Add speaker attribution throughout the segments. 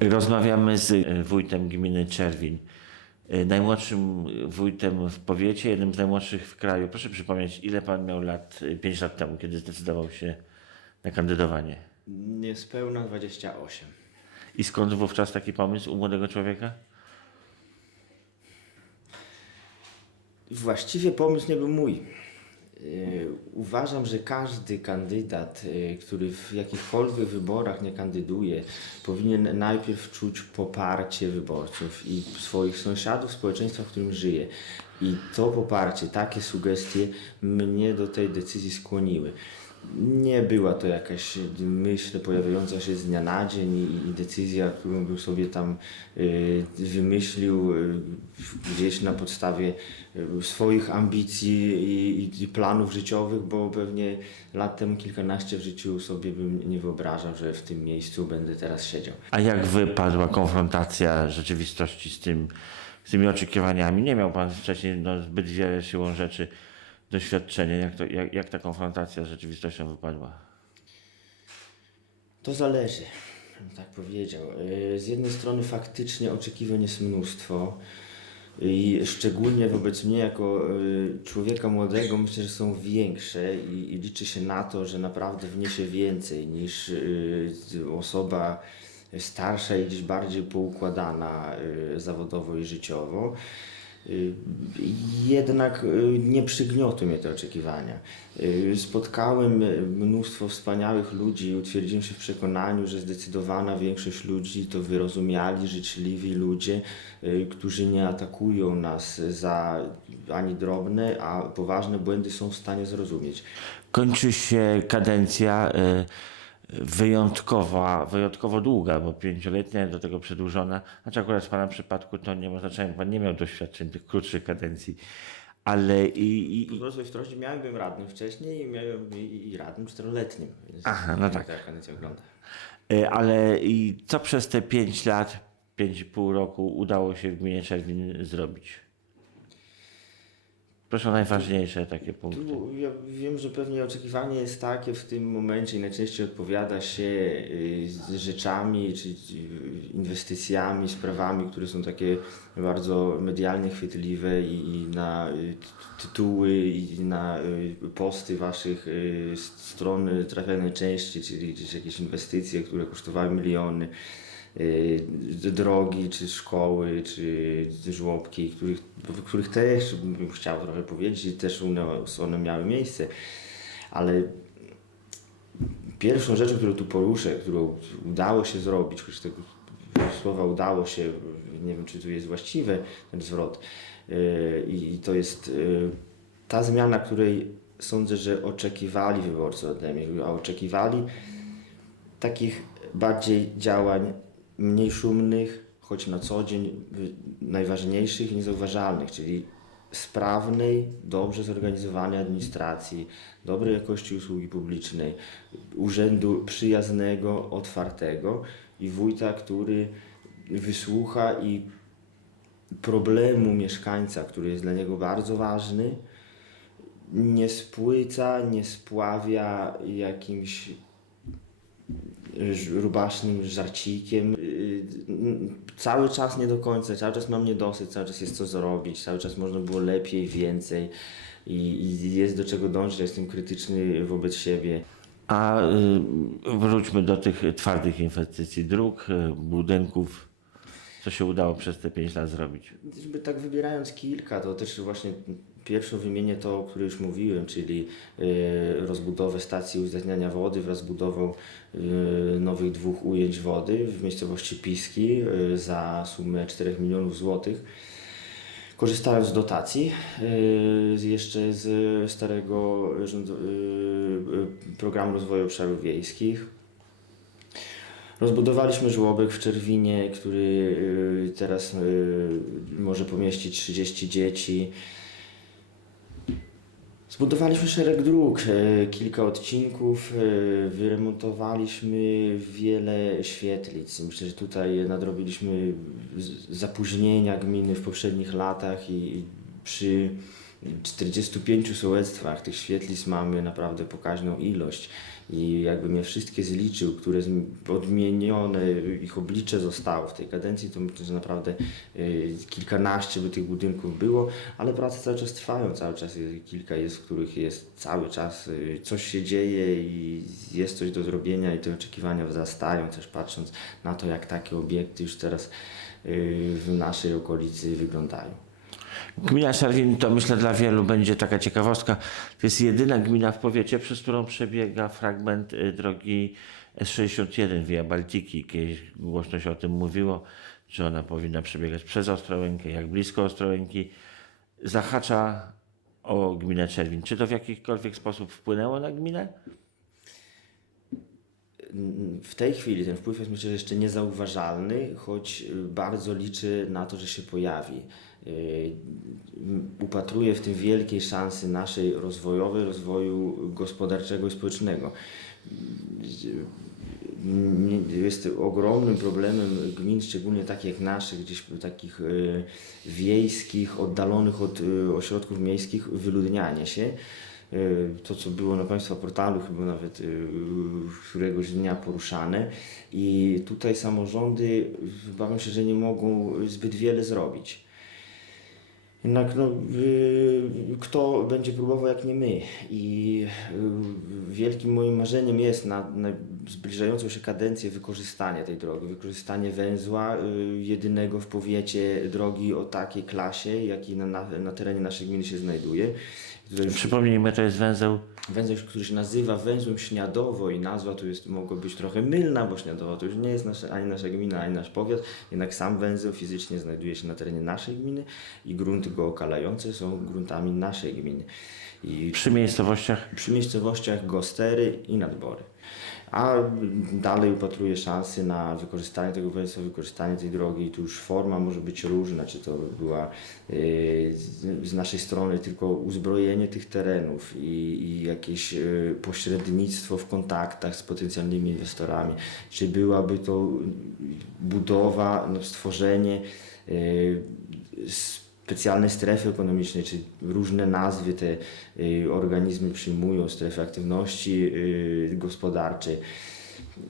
Speaker 1: Rozmawiamy z e, wójtem gminy Czerwin, e, najmłodszym wójtem w powiecie, jednym z najmłodszych w kraju. Proszę przypomnieć, ile pan miał lat 5 lat temu, kiedy zdecydował się na kandydowanie?
Speaker 2: Niespełna 28.
Speaker 1: I skąd wówczas taki pomysł u młodego człowieka?
Speaker 2: Właściwie pomysł nie był mój. Uważam, że każdy kandydat, yy, który w jakichkolwiek wyborach nie kandyduje, powinien najpierw czuć poparcie wyborców i swoich sąsiadów, społeczeństwa, w którym żyje. I to poparcie, takie sugestie mnie do tej decyzji skłoniły. Nie była to jakaś myśl pojawiająca się z dnia na dzień i, i decyzja, którą bym sobie tam y, wymyślił y, gdzieś na podstawie y, swoich ambicji i, i, planów życiowych, bo pewnie lat temu kilkanaście w życiu sobie bym nie wyobrażał, że w tym miejscu będę teraz siedział.
Speaker 1: A jak wypadła konfrontacja rzeczywistości z, tym, z tymi oczekiwaniami? Nie miał pan wcześniej no, zbyt wiele siłą rzeczy doświadczenia. Jak, to, jak, jak ta konfrontacja z rzeczywistością wypadła?
Speaker 2: To zależy, tak powiedział. Yy, Z jednej strony faktycznie oczekiwań jest mnóstwo i szczególnie wobec mnie jako yy, człowieka młodego myślę, że są większe i, i liczy się na to, że naprawdę wniesie więcej niż yy, osoba starsza i gdzieś bardziej poukładana zawodowo i życiowo. Y, Jednak y, nie przygniotły mnie te oczekiwania. Y, Spotkałem mnóstwo wspaniałych ludzi i utwierdziłem się w przekonaniu, że zdecydowana większość ludzi to wyrozumiali, życzliwi ludzie, którzy nie atakują nas za ani drobne, a poważne błędy są w stanie zrozumieć.
Speaker 1: Kończy się kadencja y, wyjątkowa, wyjątkowo długa, bo pięcioletnia, do tego przedłużona. Znaczy akurat w Pana przypadku to nie ma znaczenia, Pan nie miał doświadczeń tych krótszych kadencji. Ale i, i,
Speaker 2: Po prostu w troszczy miałem bym radnym wcześniej i miałem i, i radnym czteroletnim. Więc
Speaker 1: Aha, no tak.
Speaker 2: Jak kadencja wygląda.
Speaker 1: y, ale i co przez te pięć lat, pięć i pół roku udało się w gminie Czerwin zrobić? Proszę o najważniejsze takie punkty.
Speaker 2: Tu ja wiem, że pewnie oczekiwanie jest takie w tym momencie i najczęściej odpowiada się y, z rzeczami czy czy inwestycjami, sprawami, które są takie bardzo medialnie chwytliwe i, na y, ty- tytuły i na y, posty waszych y, stron trafiają najczęściej, czyli jakieś inwestycje, które kosztowały miliony. Y, drogi, czy szkoły, czy żłobki, których, w których też bym chciał trochę powiedzieć też one, one miały miejsce. Ale pierwszą rzeczą, którą tu poruszę, którą udało się zrobić, choć tego słowa udało się, nie wiem czy tu jest właściwe ten zwrot, yy, i to jest yy, ta zmiana, której sądzę, że oczekiwali wyborcy ode mnie, a oczekiwali takich bardziej działań mniej szumnych, choć na co dzień najważniejszych i niezauważalnych, czyli sprawnej, dobrze zorganizowanej administracji, dobrej jakości usługi publicznej, urzędu przyjaznego, otwartego i wójta, który wysłucha i problemu mieszkańca, który jest dla niego bardzo ważny, nie spłyca, nie spławia jakimś rubasznym żarcikiem. Yy, n- Cały czas nie do końca, cały czas mam niedosyt, cały czas jest co zrobić, cały czas można było lepiej, więcej i, i jest do czego dążyć, jestem krytyczny wobec siebie.
Speaker 1: A y, wróćmy do tych twardych inwestycji dróg, y, budynków. Co się udało przez te pięć lat zrobić?
Speaker 2: Tak wybierając kilka, to też właśnie pierwszą wymienię to, o której już mówiłem, czyli y, rozbudowę stacji uzdatniania wody wraz z budową y, nowych dwóch ujęć wody w miejscowości Piski y, za sumę 4 milionów złotych. Korzystając z dotacji, jeszcze z starego programu rozwoju obszarów wiejskich, Rozbudowaliśmy żłobek w Czerwinie, który teraz może pomieścić 30 dzieci. Zbudowaliśmy szereg dróg, y, kilka odcinków, y, wyremontowaliśmy wiele świetlic. Myślę, że tutaj nadrobiliśmy zapóźnienia gminy w poprzednich latach i przy 45 sołectwach tych świetlic mamy naprawdę pokaźną ilość i jakbym je wszystkie zliczył, które odmienione, ich oblicze zostało w tej kadencji, to myślę, że naprawdę y, kilkanaście by tych budynków było, ale prace cały czas trwają, cały czas jest, kilka jest, w których jest cały czas y, coś się dzieje i jest coś do zrobienia i te oczekiwania wzrastają, też patrząc na to, jak takie obiekty już teraz y, w naszej okolicy wyglądają.
Speaker 1: Gmina Szarwin to myślę dla wielu będzie taka ciekawostka. To jest jedyna gmina w powiecie, przez którą przebiega fragment y, drogi S61 Via Baltiki. Kiedyś głośno się o tym mówiło, czy ona powinna przebiegać przez Ostrołękę, jak blisko Ostrołęki. Zahacza o gminę Czerwin. Czy to w jakikolwiek sposób wpłynęło na gminę?
Speaker 2: W tej chwili ten wpływ jest myślę, że jeszcze niezauważalny, choć y, bardzo liczę na to, że się pojawi. Y, m, Upatruję w tym wielkiej szansy naszej rozwojowej, rozwoju gospodarczego i społecznego. Nie- Jest ogromnym problemem gmin, szczególnie takich jak naszych, gdzieś takich y, wiejskich, oddalonych od y, ośrodków miejskich, wyludnianie się. Y, To, co było na Państwa portalu, chyba nawet y, któregoś dnia poruszane. I tutaj samorządy, obawiam się, że nie mogą zbyt wiele zrobić. Jednak no, y, kto będzie próbował jak nie my? I y, wielkim moim marzeniem jest na, na zbliżającą się kadencję wykorzystanie tej drogi, wykorzystanie węzła, y, jedynego w powiecie drogi o takiej klasie, jaki na, na, na terenie naszej gminy się znajduje. Tutaj
Speaker 1: Przypomnijmy, to jest węzeł
Speaker 2: Węzeł, który się nazywa węzłem Śniadowo i nazwa tu jest, mogła być trochę mylna, bo Śniadowo to już nie jest nasza, ani nasza gmina, ani nasz powiat, jednak sam węzeł fizycznie znajduje się na terenie naszej gminy i grunty go okalające są gruntami naszej gminy. I
Speaker 1: przy miejscowościach
Speaker 2: przy miejscowościach Gostery i Nadbory. A dalej upatruję szansy na wykorzystanie tego węzła, wykorzystanie tej drogi. Tu już forma może być różna, czy to była yy, z- z naszej strony tylko uzbrojenie tych terenów i, i jakieś yy, pośrednictwo w kontaktach z potencjalnymi inwestorami, czy byłaby to budowa, no, stworzenie yy, specjalnej strefy ekonomicznej, czy różne nazwy te y, organizmy przyjmują, strefy aktywności y, gospodarczej.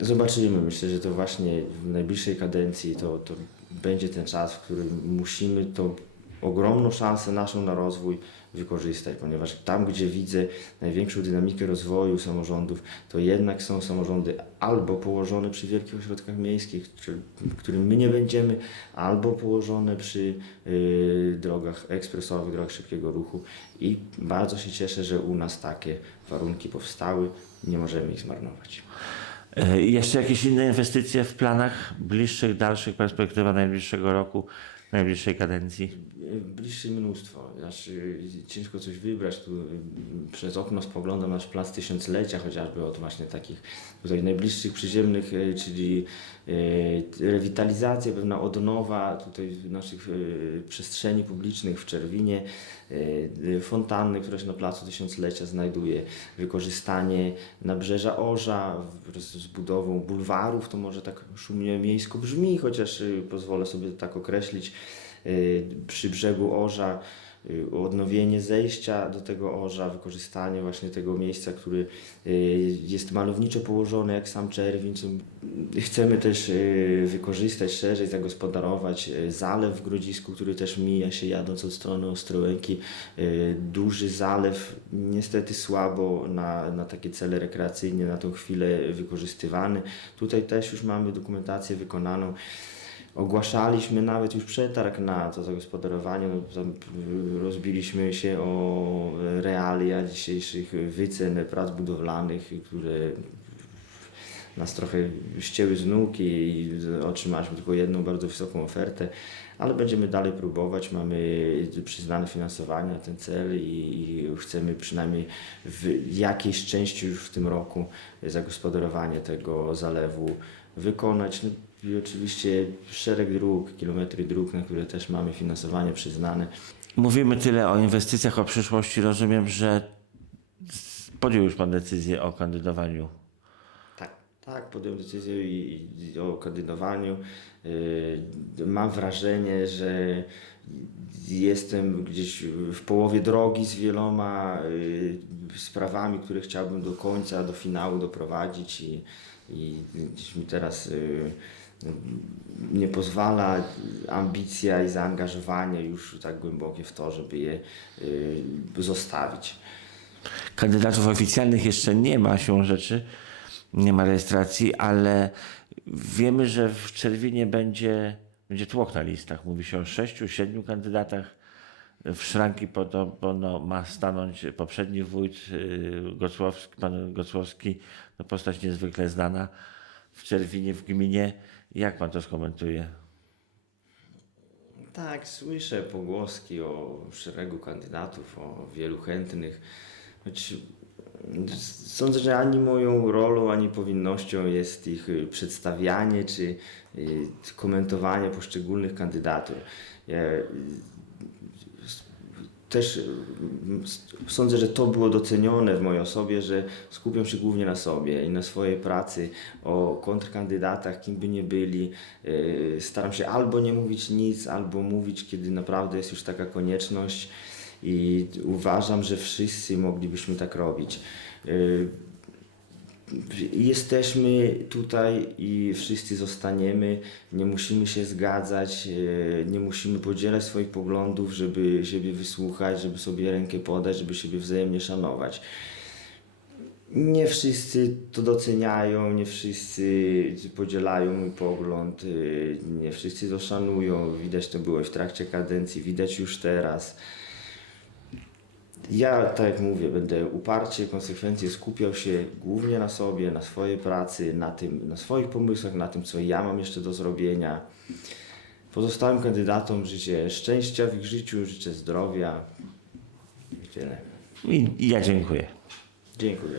Speaker 2: Zobaczymy. Myślę, że to właśnie w najbliższej kadencji to, to będzie ten czas, w którym musimy tą ogromną szansę naszą na rozwój wykorzystać, ponieważ tam, gdzie widzę największą dynamikę rozwoju samorządów, to jednak są samorządy albo położone przy wielkich ośrodkach miejskich, którym my nie będziemy, albo położone przy y, drogach ekspresowych, drogach szybkiego ruchu. I bardzo się cieszę, że u nas takie warunki powstały, nie możemy ich zmarnować.
Speaker 1: E, Jeszcze jakieś inne inwestycje w planach bliższych, dalszych, perspektywa najbliższego roku, najbliższej kadencji?
Speaker 2: Bliższe mnóstwo. Znaczy, ciężko coś wybrać. Tu y, przez okno spoglądam nasz plac tysiąclecia, chociażby od właśnie takich tutaj najbliższych przyziemnych, y, czyli y, rewitalizacja, pewna odnowa tutaj naszych y, przestrzeni publicznych w Czerwinie, y, y, fontanny, która się na placu tysiąclecia znajduje, wykorzystanie nabrzeża Orza z budową bulwarów, to może tak szumnie miejsko brzmi, chociaż y, pozwolę sobie tak określić y, przy brzegu Orza, y, odnowienie zejścia do tego Orza, wykorzystanie właśnie tego miejsca, który y, jest malowniczo położony jak sam Czerwin. co Chcemy też y, wykorzystać szerzej, zagospodarować y, zalew w Grodzisku, który też mija się jadąc od strony Ostrołęki. Y, Duży zalew, niestety słabo na, na takie cele rekreacyjne na tą chwilę wykorzystywany. Tutaj też już mamy dokumentację wykonaną. Ogłaszaliśmy nawet już przetarg na to zagospodarowanie. No, rozbiliśmy się o realia dzisiejszych wycen prac budowlanych, które nas trochę ścięły z nóg i otrzymaliśmy tylko jedną bardzo wysoką ofertę, ale będziemy dalej próbować. Mamy przyznane finansowanie na ten cel i, i chcemy przynajmniej w jakiejś części już w tym roku zagospodarowanie tego zalewu wykonać. I oczywiście szereg dróg, kilometry dróg, na które też mamy finansowanie przyznane.
Speaker 1: Mówimy tyle o inwestycjach, o przyszłości. Rozumiem, że podjął już Pan decyzję o kandydowaniu.
Speaker 2: Tak. Tak, podjąłem decyzję i, i o kandydowaniu. Yy, Mam wrażenie, że jestem gdzieś w połowie drogi z wieloma yy, sprawami, które chciałbym do końca, do finału doprowadzić i, i gdzieś mi teraz yy, nie pozwala ambicja i zaangażowanie już tak głębokie w to, żeby je yy, zostawić.
Speaker 1: Kandydatów oficjalnych jeszcze nie ma się rzeczy, nie ma rejestracji, ale wiemy, że w czerwinie będzie, będzie tłok na listach. Mówi się o sześciu, siedmiu kandydatach. W szranki podobno ma stanąć poprzedni wójt yy, Gocłowski, pan Gocłowski, no postać niezwykle znana w Czerwinie, w gminie. Jak pan to skomentuje?
Speaker 2: Tak, słyszę pogłoski o szeregu kandydatów, o wielu chętnych. Choć sądzę, że ani moją rolą, ani powinnością jest ich y, przedstawianie czy y, komentowanie poszczególnych kandydatur. Ja, y, też y, sądzę, że to było docenione w mojej osobie, że skupiam się głównie na sobie i na swojej pracy, o kontrkandydatach, kim by nie byli. Yy, Staram się albo nie mówić nic, albo mówić, kiedy naprawdę jest już taka konieczność i uważam, że wszyscy moglibyśmy tak robić. Jesteśmy tutaj i wszyscy zostaniemy. Nie musimy się zgadzać, e, nie musimy podzielać swoich poglądów, żeby siebie wysłuchać, żeby sobie rękę podać, żeby siebie wzajemnie szanować. Nie wszyscy to doceniają, nie wszyscy podzielają mój pogląd, e, nie wszyscy to szanują. Widać to było w trakcie kadencji, widać już teraz. Ja, tak jak mówię, będę uparcie, konsekwencje skupiał się głównie na sobie, na swojej pracy, na, tym, na swoich pomysłach, na tym, co ja mam jeszcze do zrobienia. Pozostałym kandydatom życzę szczęścia w ich życiu, życzę zdrowia. I tyle.
Speaker 1: I ja dziękuję.
Speaker 2: Dziękuję.